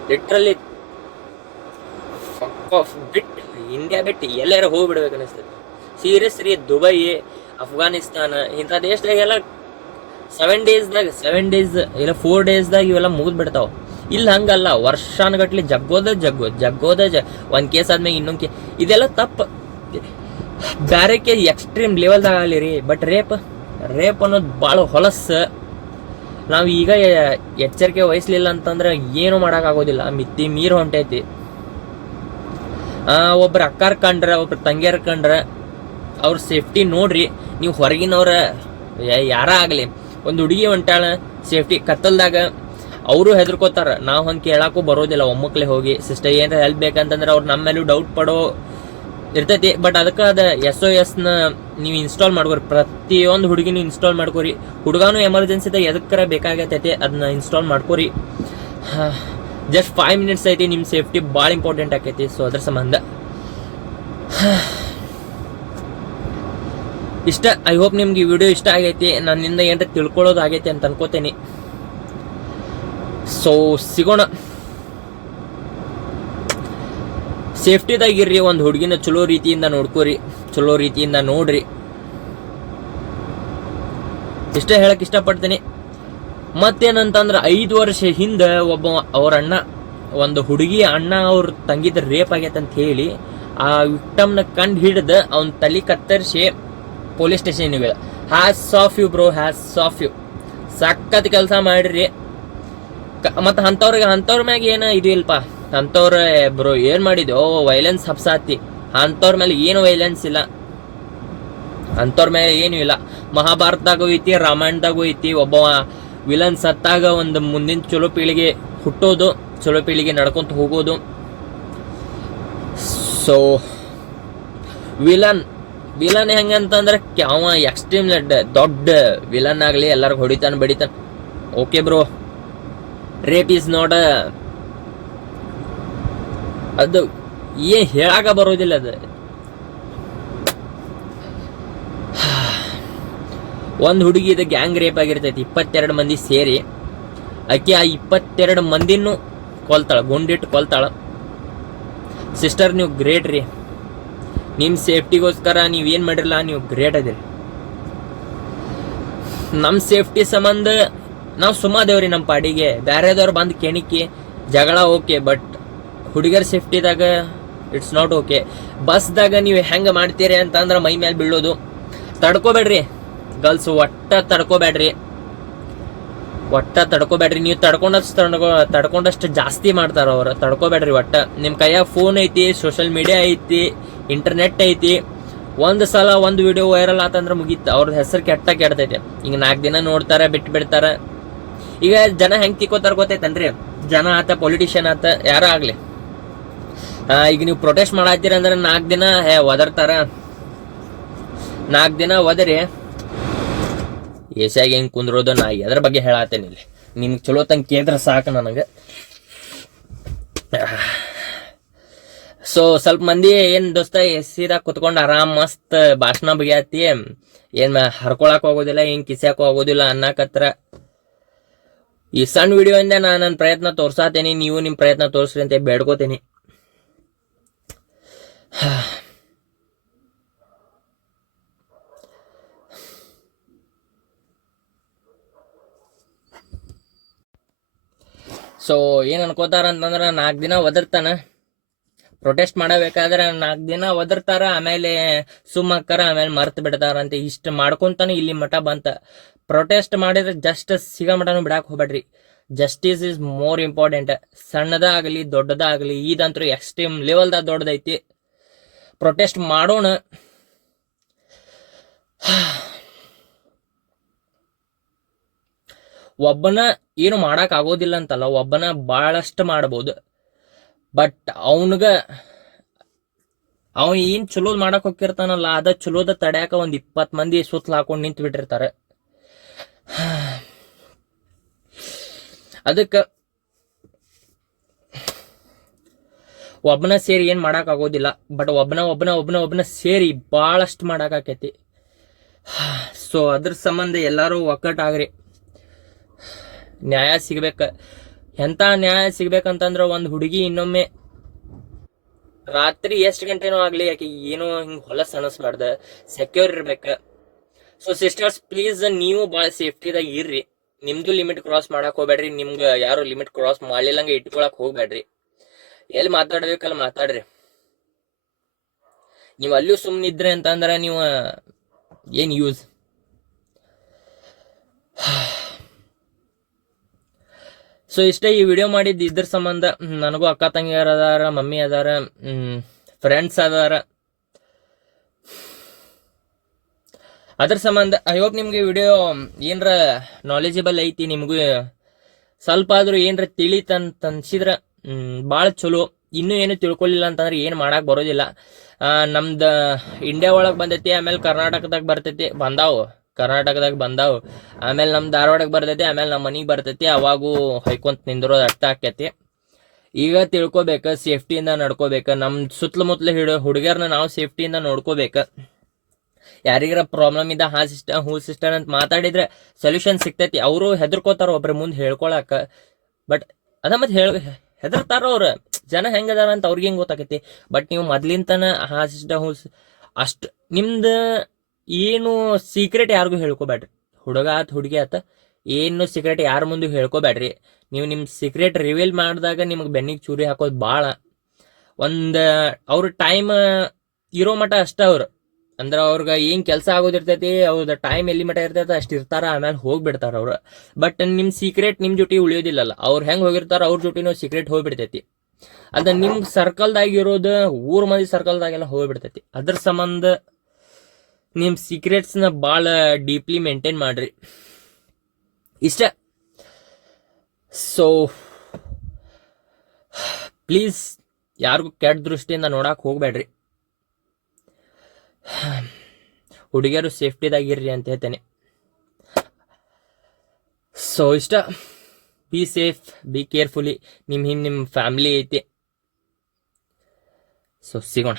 ಲಿಟ್ರಲಿ. ಫಕ್ ಆಫ್ ಬಿಟ್ಟು ಇಂಡಿಯಾ ಬಿಟ್ಟು ಎಲ್ಲಾರ ಹೋಗ್ಬಿಡ್ಬೇಕು ಅನಿಸ್ತದೆ. ಸೀರಿಯಸ್ ರೀ. ದುಬೈ, ಅಫ್ಘಾನಿಸ್ತಾನ ಇಂಥ ದೇಶದಾಗೆಲ್ಲ 7 ಡೇಸ್ ಇಲ್ಲ 4 ಡೇಸ್ದಾಗ ಇವೆಲ್ಲ ಮುಗಿದ್ ಬಿಡ್ತಾವ. ಇಲ್ಲಿ ಹಂಗಲ್ಲ, ವರ್ಷಾನುಗಟ್ಲೆ ಜಗ್ಗೋದ ಒಂದ್ ಕೇಸ್ ಆದ್ಮೇಲೆ ಇನ್ನೊಂದು ಕೇಸ್. ಇದೆಲ್ಲ ತಪ್ಪು. ಬ್ಯಾರೆ ಕೇಸ್ ಎಕ್ಸ್ಟ್ರೀಮ್ ಲೆವೆಲ್ದಾಗ ಆಗಲಿ ರೀ, ಬಟ್ ರೇಪ್ ಅನ್ನೋದು ಭಾಳ ಹೊಲಸು. ನಾವು ಈಗ ಎಚ್ಚರಿಕೆ ವಹಿಸ್ಲಿಲ್ಲ ಅಂತಂದ್ರೆ ಏನು ಮಾಡೋಕ್ಕಾಗೋದಿಲ್ಲ. ಮಿತಿ ಮೀರ್ ಹೊಂಟೈತಿ. ಒಬ್ರು ಅಕ್ಕಾರ್ ಕಂಡ್ರ, ಒಬ್ರು ತಂಗಿಯರ್ ಕಂಡ್ರ ಅವ್ರ ಸೇಫ್ಟಿ ನೋಡ್ರಿ. ನೀವು ಹೊರಗಿನವ್ರ ಯಾರ ಆಗಲಿ, ಒಂದು ಹುಡುಗಿ ಹೊಂಟಾಳ ಸೇಫ್ಟಿ ಕತ್ತಲ್ದಾಗ, ಅವರು ಹೆದರ್ಕೋತಾರ. ನಾವು ಹಂಗೆ ಕೇಳಕ್ಕೂ ಬರೋದಿಲ್ಲ. ಒಮ್ಮಕ್ಲೆ ಹೋಗಿ ಸಿಸ್ಟರ್ ಏನಾರ ಹೆಲ್ಪ್ ಬೇಕಂತಂದ್ರೆ ಅವ್ರು ನಮ್ಮ ಮೇಲೂ ಡೌಟ್ ಪಡೋ ಇರ್ತೈತಿ. ಬಟ್ ಅದಕ್ಕೆ ಅದು SOS ನೀವು ಇನ್ಸ್ಟಾಲ್ ಮಾಡ್ಕೋರಿ. ಪ್ರತಿಯೊಂದು ಹುಡುಗಿನೂ ಇನ್ಸ್ಟಾಲ್ ಮಾಡ್ಕೋರಿ. ಹುಡುಗಾನು ಎಮರ್ಜೆನ್ಸಿದಾಗ ಎದಕ್ಕರ ಬೇಕಾಗತ್ತೈತಿ, ಅದನ್ನ ಇನ್ಸ್ಟಾಲ್ ಮಾಡ್ಕೋರಿ. ಜಸ್ಟ್ 5 ಮಿನಿಟ್ಸ್ ಐತಿ. ನಿಮ್ಮ ಸೇಫ್ಟಿ ಭಾಳ ಇಂಪಾರ್ಟೆಂಟ್ ಆಕೈತಿ. ಸೊ ಅದ್ರ ಸಂಬಂಧ ಇಷ್ಟ. ಐ ಹೋಪ್ ನಿಮ್ಗೆ ಈ ವಿಡಿಯೋ ಇಷ್ಟ ಆಗೈತಿ. ನನ್ನಿಂದ ಏನಾರ ತಿಳ್ಕೊಳ್ಳೋದು ಆಗೈತಿ ಅಂತ ಅನ್ಕೋತೇನೆ. ಸೊ ಸಿಗೋಣ. ಸೇಫ್ಟಿದಾಗಿರ್ರಿ. ಒಂದು ಹುಡುಗಿನ ಚಲೋ ರೀತಿಯಿಂದ ನೋಡ್ಕೋರಿ, ಚಲೋ ರೀತಿಯಿಂದ ನೋಡ್ರಿ. ಇಷ್ಟ ಹೇಳಕ್ ಇಷ್ಟಪಡ್ತೀನಿ. ಮತ್ತೇನಂತಂದ್ರೆ 5 ವರ್ಷ ಹಿಂದೆ ಅವ್ರ ಅಣ್ಣ, ಒಂದು ಹುಡುಗಿ ಅಣ್ಣ ಅವ್ರ ತಂಗಿದ ರೇಪ್ ಆಗೈತೆ ಅಂತ ಹೇಳಿ ಆ ವಿಕ್ಟಮ್ನ ಕಂಡು ಹಿಡಿದು ಅವ್ನ ತಲೆ ಕತ್ತರಿಸಿ ಪೊಲೀಸ್ ಸ್ಟೇಷನ್ಗೆ. Hats off you bro, hats off you. ಸಖತ್ ಕೆಲಸ ಮಾಡಿರಿ. ಮತ್ತು ಅಂಥವ್ರ ಮ್ಯಾಗ ಏನು ಇದು ಇಲ್ಪ. ಅಂಥವ್ರ ಬ್ರೋ ಏನು ಮಾಡಿದ್ಯೋ ವೈಲೆನ್ಸ್ ಹಬ್ಸಾತಿ. ಅಂಥವ್ರ ಮೇಲೆ ಏನು ವೈಲೆನ್ಸ್ ಇಲ್ಲ. ಅಂಥವ್ರ ಮೇಲೆ ಏನೂ ಇಲ್ಲ. ಮಹಾಭಾರತದಾಗೂ ಐತಿ, ರಾಮಾಯಣದಾಗೂ ಐತಿ. ಒಬ್ಬ ವಿಲನ್ ಸತ್ತಾಗ ಒಂದು ಮುಂದಿನ ಚಲೋ ಪೀಳಿಗೆ ಹುಟ್ಟೋದು, ಚಲೋ ಪೀಳಿಗೆ ನಡ್ಕೊಂತ ಹೋಗೋದು. ಸೊ ವಿಲನ್ ಹೆಂಗಂತಂದ್ರೆ ಅವ ಎಕ್ಸ್ಟ್ರೀಮ್ ದೊಡ್ಡ ವಿಲನ್ ಆಗಲಿ, ಎಲ್ಲರಿಗೂ ಹೊಡಿತಾನೆ ಬಡಿತಾನೆ. Okay bro, rape is not ಅದು ಏನ್ ಹೇಳಾಕ ಬರೋದಿಲ್ಲ. ಅದು ಒಂದು ಹುಡುಗಿದ ಗ್ಯಾಂಗ್ ರೇಪ್ ಆಗಿರ್ತೈತಿ. 22 ಮಂದಿ ಸೇರಿ ಆಕೆ ಆ 22 ಮಂದಿನೂ ಕೊಲ್ತಾಳ, ಗುಂಡಿಟ್ಟು ಕೊಲ್ತಾಳ. ಸಿಸ್ಟರ್, ನೀವು ಗ್ರೇಟ್ ರೀ. ನಿಮ್ಮ ಸೇಫ್ಟಿಗೋಸ್ಕರ ನೀವೇನು ಮಾಡಿರಲ್ಲ, ನೀವು ಗ್ರೇಟ್ ಅದಿರಿ. ನಮ್ಮ ಸೇಫ್ಟಿ ಸಂಬಂಧ ನಾವು ಸುಮ್ಮದೇವ್ರಿ ನಮ್ಮ ಪಾಡಿಗೆ. ಬೇರೆದವ್ರು ಬಂದು ಕೆಣಿಕಿ ಜಗಳ ಓಕೆ, ಬಟ್ ಹುಡುಗರ ಸೇಫ್ಟಿದಾಗ ಇಟ್ಸ್ ನಾಟ್ ಓಕೆ. ಬಸ್ದಾಗ ನೀವು ಹೆಂಗೆ ಮಾಡ್ತೀರಿ ಅಂತಂದ್ರೆ ಮೈ ಮೇಲೆ ಬೀಳೋದು ತಡ್ಕೋಬೇಡ್ರಿ. ಗರ್ಲ್ಸ್ ಒಟ್ಟ ತಡ್ಕೋಬೇಡ್ರಿ. ನೀವು ತಡ್ಕೊಂಡಷ್ಟು ಜಾಸ್ತಿ ಮಾಡ್ತಾರ ಅವ್ರು. ತಡ್ಕೋಬೇಡ್ರಿ ಒಟ್ಟ. ನಿಮ್ಮ ಕೈಯಾಗ ಫೋನ್ ಐತಿ, ಸೋಷಿಯಲ್ ಮೀಡಿಯಾ ಐತಿ, ಇಂಟರ್ನೆಟ್ ಐತಿ. ಒಂದು ಸಲ ಒಂದು ವಿಡಿಯೋ ವೈರಲ್ ಆತಂದ್ರೆ ಮುಗೀತು, ಅವ್ರದ್ದು ಹೆಸರು ಕೆಡ್ತೈತೆ. ಈಗ 4 ದಿನ ನೋಡ್ತಾರ, ಬಿಟ್ಟು ಬಿಡ್ತಾರ. ಈಗ ಜನ ಹೆಂಗೆ ತಿಕ್ಕೋತಾರ ಗೊತ್ತೈತನ್ರಿ? ಜನ ಆತ, ಪೊಲಿಟಿಷಿಯನ್ ಆತ, ಯಾರ ಆಗ್ಲಿ, ಈಗ ನೀವು ಪ್ರೊಟೆಸ್ಟ್ ಮಾಡತ್ತೀರ ಅಂದ್ರೆ 4 ದಿನ ಒದರ್ತಾರ. 4 ದಿನ ಒದರಿ ಏಸಿಯಾಗಿ ಹೆಂಗೆ ಕುಂದ್ರೋದು, ನಾ ಎದ್ರ ಬಗ್ಗೆ ಹೇಳತ್ತೇನೆ ಇಲ್ಲಿ. ನಿಮ್ಗೆ ಚಲೋ ತಂಗ ಕೇಳಿದ್ರೆ ಸಾಕು ನನಗೆ. ಸೊ ಸ್ವಲ್ಪ ಮಂದಿ ಏನ್ ದೋಸ್ತ ಎಸಿದಾಗ ಕುತ್ಕೊಂಡು ಆರಾಮ್ ಮಸ್ತ್ ಭಾಷಣ ಬಗೆಯತ್ತಿ, ಏನ್ ಹರ್ಕೊಳಕ್ ಹೋಗೋದಿಲ್ಲ, ಏನ್ ಕಿಸ್ಯಾಕೋ ಆಗೋದಿಲ್ಲ ಅನ್ನಕತ್ರ. ಈ ಸಣ್ಣ ವಿಡಿಯೋಯಿಂದ ನಾನು ನನ್ನ ಪ್ರಯತ್ನ ತೋರ್ಸಾತೇನಿ. ನೀವು ನಿಮ್ಮ ಪ್ರಯತ್ನ ತೋರಿಸ್ರಿ ಅಂತ ಬೇಡ್ಕೋತೀನಿ. ಸೊ ಏನ್ ಅನ್ಕೋತಾರ ಅಂತಂದ್ರೆ 4 ದಿನ ಒದರ್ತಾನ. ಪ್ರೊಟೆಸ್ಟ್ ಮಾಡಬೇಕಾದ್ರೆ 4 ದಿನ ಒದರ್ತಾರ, ಆಮೇಲೆ ಸುಮ್ಮಕ್ಕಾರ, ಆಮೇಲೆ ಮರ್ತು ಬಿಡ್ತಾರ ಅಂತ. ಇಷ್ಟು ಮಾಡ್ಕೊಂತಾನೆ ಇಲ್ಲಿ ಮಠ ಬಂತ. ಪ್ರೊಟೆಸ್ಟ್ ಮಾಡಿದ್ರೆ ಜಸ್ಟಿಸ್ ಸಿಗೋ ಮಟನೂ ಬಿಡಾಕ್ ಹೋಗ್ಬೇಡ್ರಿ. Justice is more important. ಸಣ್ಣದಾಗಲಿ ದೊಡ್ಡದಾಗಲಿ, ಇದಂತೂ ಎಕ್ಸ್ಟ್ರೀಮ್ ಲೆವೆಲ್ದಾಗ ದೊಡ್ಡದೈತಿ. ಪ್ರೊಟೆಸ್ಟ್ ಮಾಡೋಣ. ಒಬ್ಬನ ಏನು ಮಾಡಕ್ ಆಗೋದಿಲ್ಲ ಅಂತಲ್ಲ, ಒಬ್ಬನ ಬಹಳಷ್ಟು ಮಾಡಬಹುದು. ಬಟ್ ಅವ ಏನ್ ಚಲೋದ್ ಮಾಡಕ್ ಹೋಗಿರ್ತಾನಲ್ಲ, ಅದ ಚಲೋದ ತಡ್ಯಾಕ ಒಂದ್ 20 ಮಂದಿ ಸುತ್ತಲ ಹಾಕೊಂಡು ನಿಂತು ಬಿಟ್ಟಿರ್ತಾರೆ. ಅದಕ್ಕ ಒಬ್ಬನ ಸೇರಿ ಏನು ಮಾಡೋಕ್ಕಾಗೋದಿಲ್ಲ, ಬಟ್ ಒಬ್ಬನ ಸೇರಿ ಭಾಳಷ್ಟು ಮಾಡೋಕ್ಕಾಕೈತಿ. ಸೊ ಅದ್ರ ಸಂಬಂಧ ಎಲ್ಲರೂ ಒಕ್ಕಟ್ಟಾಗ್ರಿ, ನ್ಯಾಯ ಸಿಗ್ಬೇಕು. ಎಂಥ ನ್ಯಾಯ ಸಿಗ್ಬೇಕಂತಂದ್ರೆ ಒಂದು ಹುಡುಗಿ ಇನ್ನೊಮ್ಮೆ ರಾತ್ರಿ ಎಷ್ಟು ಗಂಟೆನೂ ಆಗಲಿ ಯಾಕೆ ಏನೋ ಹಿಂಗೆ ಹೊಲಸು ಅನಿಸ್ಬಾರ್ದು, ಸೆಕ್ಯೂರ್ ಇರ್ಬೇಕು. ಸೊ ಸಿಸ್ಟರ್ಸ್ ಪ್ಲೀಸ್ ನೀವು ಭಾಳ ಸೇಫ್ಟಿದಾಗ ಇರ್ರಿ, ನಿಮ್ದು ಲಿಮಿಟ್ ಕ್ರಾಸ್ ಮಾಡಕ್ ಹೋಗ್ಬೇಡ್ರಿ, ನಿಮ್ಗೆ ಯಾರು ಲಿಮಿಟ್ ಕ್ರಾಸ್ ಮಾಡ್ಲಿಲ್ಲಂಗೆ ಇಟ್ಕೊಳಕ್ ಹೋಗ್ಬೇಡ್ರಿ. ಎಲ್ಲಿ ಮಾತಾಡ್ಬೇಕಲ್ಲ ಮಾತಾಡ್ರಿ. ನೀವು ಅಲ್ಲೂ ಸುಮ್ಮನಿದ್ರೆ ಅಂತಂದ್ರೆ ನೀವು ಏನು ಯೂಸ್. ಸೊ ಇಷ್ಟೇ ಈ ವಿಡಿಯೋ ಮಾಡಿದ್ದು ಇದ್ರ ಸಂಬಂಧ. ನನಗೂ ಅಕ್ಕ ತಂಗಿಯರು ಅದಾರ, ಮಮ್ಮಿ ಅದಾರ, ಫ್ರೆಂಡ್ಸ್ ಅದಾರ. ಅದ್ರ ಸಂಬಂಧ ಐ ಹೋಪ್ ನಿಮ್ಗೆ ವಿಡಿಯೋ ಏನರ ನಾಲೆಜಬಲ್ ಐತಿ, ನಿಮಗೂ ಸ್ವಲ್ಪ ಆದ್ರೂ ಏನರ ತಿಳಿತಂತ ಅನ್ಸಿದ್ರ ಭಾಳ ಚಲೋ. ಇನ್ನೂ ಏನು ತಿಳ್ಕೊಲಿಲ್ಲ ಅಂತಂದ್ರೆ ಏನು ಮಾಡಕ್ ಬರೋದಿಲ್ಲ. ನಮ್ದು ಇಂಡಿಯಾ ಒಳಗೆ ಬಂದೈತಿ, ಆಮೇಲೆ ಕರ್ನಾಟಕದಾಗ ಬರ್ತೈತಿ, ಕರ್ನಾಟಕದಾಗ ಬಂದಾವು, ಆಮೇಲೆ ನಮ್ಮ ಧಾರವಾಡಕ್ಕೆ ಬರ್ತೈತಿ, ಆಮೇಲೆ ನಮ್ಮ ಮನೆಗೆ ಬರ್ತೈತಿ. ಅವಾಗೂ ಹೊಯ್ಕೊಂತ ನಿಂದಿರೋದು ಅರ್ಥ ಆಕೈತಿ. ಈಗ ತಿಳ್ಕೊಬೇಕು, ಸೇಫ್ಟಿಯಿಂದ ನಡ್ಕೋಬೇಕು. ನಮ್ಮ ಸುತ್ತಮುತ್ತಲು ಹುಡುಗಿಯರ್ನ ನಾವು ಸೇಫ್ಟಿಯಿಂದ ನೋಡ್ಕೋಬೇಕು. ಯಾರಿಗಾರ ಪ್ರಾಬ್ಲಮ್ ಇದ್ದ ಹೂ ಸಿಸ್ಟರ್ ಅಂತ ಮಾತಾಡಿದ್ರೆ ಸೊಲ್ಯೂಷನ್ ಸಿಗ್ತೈತಿ. ಅವರು ಹೆದರ್ಕೋತಾರ ಒಬ್ರ ಮುಂದೆ ಹೇಳ್ಕೊಳಕ, ಬಟ್ ಅದ ಮತ್ತೆ ಹೆದರ್ತಾರ ಅವ್ರ ಜನ ಹೆಂಗದಾರ ಅಂತ ಅವ್ರಿಗೆ ಹೆಂಗೆ ಗೊತ್ತಾಕೈತಿ. ಬಟ್ ನೀವು ಮೊದ್ಲಿಂತನ ಸಿಸ್ಟರ್ ಅಷ್ಟು ನಿಮ್ದು ಏನು ಸೀಕ್ರೆಟ್ ಯಾರಿಗೂ ಹೇಳ್ಕೊಬೇಡ್ರಿ. ಹುಡುಗ ಆತ ಹುಡುಗಿ ಆತ ಏನು ಸೀಕ್ರೆಟ್ ಯಾರ ಮುಂದೆ ಹೇಳ್ಕೊಬೇಡ್ರಿ. ನೀವು ನಿಮ್ಮ ಸೀಕ್ರೆಟ್ ರಿವೀಲ್ ಮಾಡಿದಾಗ ನಿಮಗೆ ಬೆನ್ನಿಗೆ ಚೂರಿ ಹಾಕೋದು ಭಾಳ. ಅವ್ರ ಟೈಮ್ ಇರೋ ಮಟ್ಟ ಅಷ್ಟ ಅವ್ರು ಅಂದ್ರೆ ಅವ್ರಿಗೆ ಏನು ಕೆಲಸ ಆಗೋದಿರ್ತೈತಿ, ಅವ್ರದ್ದು ಟೈಮ್ ಎಲ್ಲಿ ಮಟ್ಟ ಇರ್ತೈತೆ ಅಷ್ಟು ಇರ್ತಾರ, ಆಮೇಲೆ ಹೋಗ್ಬಿಡ್ತಾರ ಅವ್ರು. ಬಟ್ ನಿಮ್ಮ ಸೀಕ್ರೆಟ್ ನಿಮ್ಮ ಜೊತೆ ಉಳಿಯೋದಿಲ್ಲಲ್ಲ. ಅವ್ರು ಹೆಂಗೆ ಹೋಗಿರ್ತಾರ ಅವ್ರ ಜೊತೆನೂ ಸೀಕ್ರೆಟ್ ಹೋಗ್ಬಿಡ್ತೈತಿ. ಅದ ನಿಮ್ಮ ಸರ್ಕಲ್ದಾಗ ಇರೋದು ಊರ್ ಮಂದಿ ಸರ್ಕಲ್ದಾಗೆಲ್ಲ ಹೋಗ್ಬಿಡ್ತೈತಿ. ಅದ್ರ ಸಂಬಂಧ ನಿಮ್ಮ ಸೀಕ್ರೆಟ್ಸ್ನ ಭಾಳ ಡೀಪ್ಲಿ ಮೇಂಟೈನ್ ಮಾಡ್ರಿ ಇಷ್ಟ. ಸೊ ಪ್ಲೀಸ್ ಯಾರಿಗೂ ಕೆಟ್ಟ ದೃಷ್ಟಿಯಿಂದ ನೋಡಕ್ಕೆ ಹೋಗ್ಬೇಡ್ರಿ. ಹುಡುಗಿಯರು ಸೇಫ್ಟಿದಾಗಿರ್ರಿ ಅಂತ ಹೇಳ್ತೇನೆ. ಸೊ ಇಷ್ಟ. Be safe, B carefully. ನಿಮ್ಮ ಫ್ಯಾಮಿಲಿ ಐತಿ. ಸೊ ಸಿಗೋಣ.